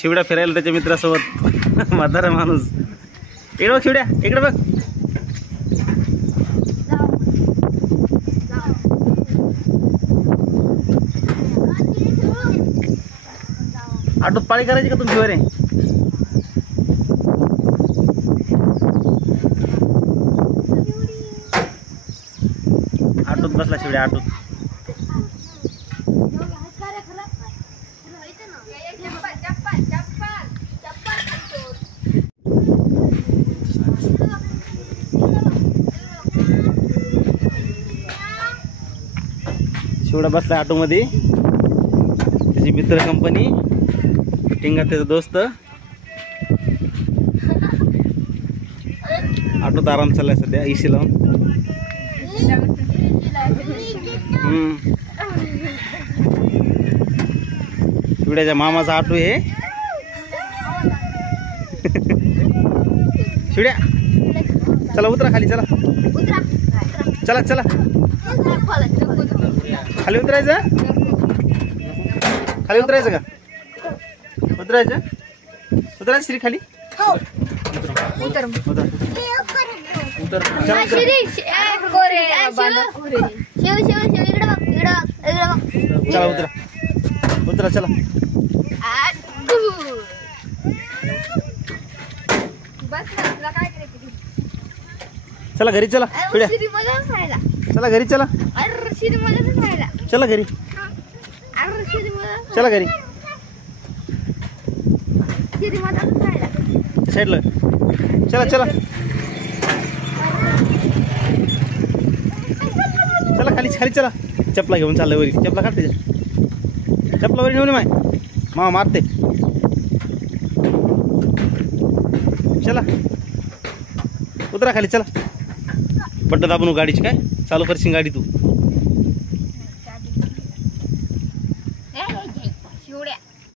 शिवड्या फिरायला त्याच्या मित्रासोबत म्हातारा माणूस. इकडे बघ शिवड्या, इकडे बघ. आटोत पाळी करायची का तुमची वरे? आटोत बसला शिवड्या, आटोत. शिवडा बसला ऑटो मध्ये, त्याची मित्र कंपनी, टिंगा त्याचा दोस्त. ऑटोत आराम चाललाय सध्या एसी लावून. शिवड्याच्या मामाचा ऑटो आहे. शिवड्या चला उतरा खाली, चला चला चला खाली उतरायचं. खाली उतरायचं का? उतरायचं, उतरायचं श्री खाली. उतर उतर उतर. चला उतरा उतरा चला. चला घरी चला. चला घरी चला. चला घरी, चला घरी. साईडला चला चला चला खाली खाली चला. चपला घेऊन चाललंय वरी. चपला काढते, चपला वरी घेऊन माय मामा मारते. चला उतरा खाली चला. बड्ड दाबून गाडीची काय चालू करशील गाडी तू.